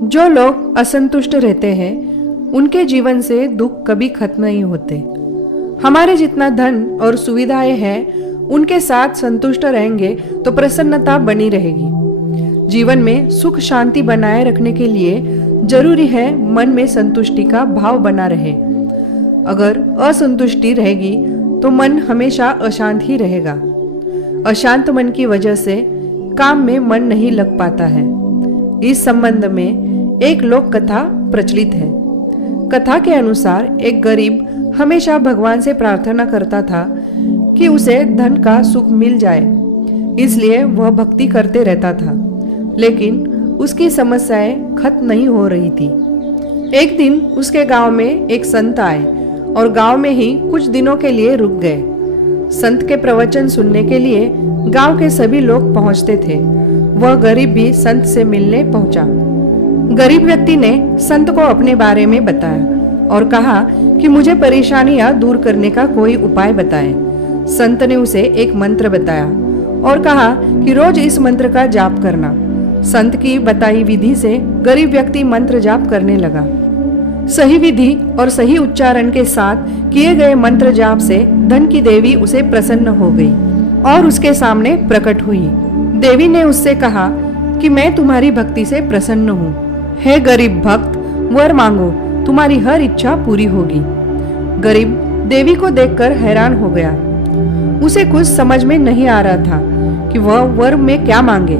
जो लोग असंतुष्ट रहते हैं उनके जीवन से दुख कभी खत्म नहीं होते। हमारे जितना धन और सुविधाएं हैं उनके साथ संतुष्ट रहेंगे तो प्रसन्नता बनी रहेगी। जीवन में सुख शांति बनाए रखने के लिए जरूरी है मन में संतुष्टि का भाव बना रहे। अगर असंतुष्टि रहेगी तो मन हमेशा अशांत ही रहेगा। अशांत मन की वजह से काम में मन नहीं लग पाता है। इस संबंध में एक लोक कथा प्रचलित है। कथा के अनुसार एक गरीब हमेशा भगवान से प्रार्थना करता था कि उसे धन का सुख मिल जाए, इसलिए वह भक्ति करते रहता था, लेकिन उसकी समस्याएं खत्म नहीं हो रही थी। एक दिन उसके गांव में एक संत आए और गांव में ही कुछ दिनों के लिए रुक गए। संत के प्रवचन सुनने के लिए गांव के सभी लोग पहुंचते थे। वह गरीब भी संत से मिलने पहुंचा। गरीब व्यक्ति ने संत को अपने बारे में बताया और कहा कि मुझे परेशानियां दूर करने का कोई उपाय बताएं। संत ने उसे एक मंत्र बताया और कहा कि रोज इस मंत्र का जाप करना। संत की बताई विधि से गरीब व्यक्ति मंत्र जाप करने लगा। सही विधि और सही उच्चारण के साथ किए गए मंत्र जाप से धन की देवी उसे प्रसन्न हो गई और उसके सामने प्रकट हुई। देवी ने उससे कहा कि मैं तुम्हारी भक्ति से प्रसन्न हूँ। हे गरीब भक्त, वर मांगो, तुम्हारी हर इच्छा पूरी होगी। गरीब देवी को देखकर हैरान हो गया। उसे कुछ समझ में नहीं आ रहा था कि वह वर में क्या मांगे।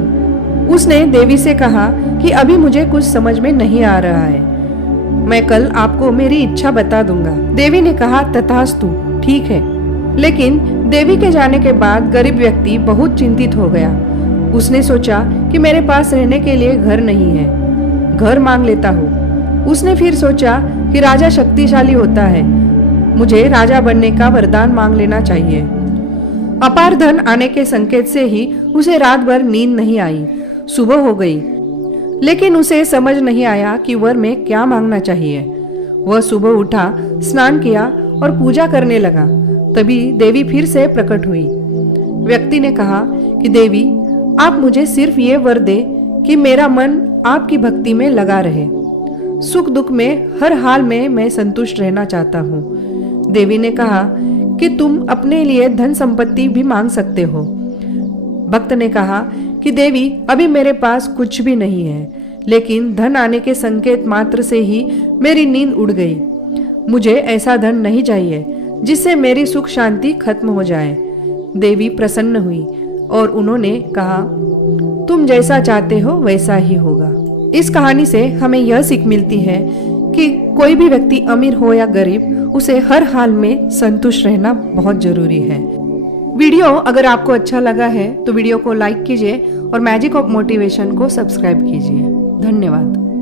उसने देवी से कहा कि अभी मुझे कुछ समझ में नहीं आ रहा है, मैं कल आपको मेरी इच्छा बता दूंगा। देवी ने कहा तथास्तु, ठीक है। लेकिन देवी के जाने के बाद गरीब व्यक्ति बहुत चिंतित हो गया। उसने सोचा कि मेरे पास रहने के लिए घर नहीं है, घर मांग लेता हूँ। उसने फिर सोचा कि राजा शक्तिशाली होता है, मुझे राजा बनने का वरदान मांग लेना चाहिए। अपार धन आने के संकेत से ही उसे रात भर नींद नहीं आई। सुबह हो गई, लेकिन उसे समझ नहीं आया कि वर में क्या मांगना चाहिए। वह सुबह उठा, स्नान किया और पूजा करने लगा। तभी देवी फिर से प्रकट हुई। व्यक्ति ने कहा कि देवी, आप मुझे सिर्फ ये वर दे कि मेरा मन आपकी भक्ति में लगा रहे। सुख दुख में हर हाल में मैं संतुष्ट रहना चाहता हूँ। देवी ने कहा कि तुम अपने लिए धन संपत्ति भी मांग सकते हो। भक्त ने कहा कि देवी, अभी मेरे पास कुछ भी नहीं है, लेकिन धन आने के संकेत मात्र से ही मेरी नींद उड़ गई। मुझे ऐसा धन नहीं चाहिए जिससे मेरी सुख शांति खत्म हो जाए। देवी प्रसन्न हुई और उन्होंने कहा, तुम जैसा चाहते हो वैसा ही होगा। इस कहानी से हमें यह सीख मिलती है कि कोई भी व्यक्ति अमीर हो या गरीब, उसे हर हाल में संतुष्ट रहना बहुत जरूरी है। वीडियो अगर आपको अच्छा लगा है तो वीडियो को लाइक कीजिए और मैजिक ऑफ मोटिवेशन को सब्सक्राइब कीजिए। धन्यवाद।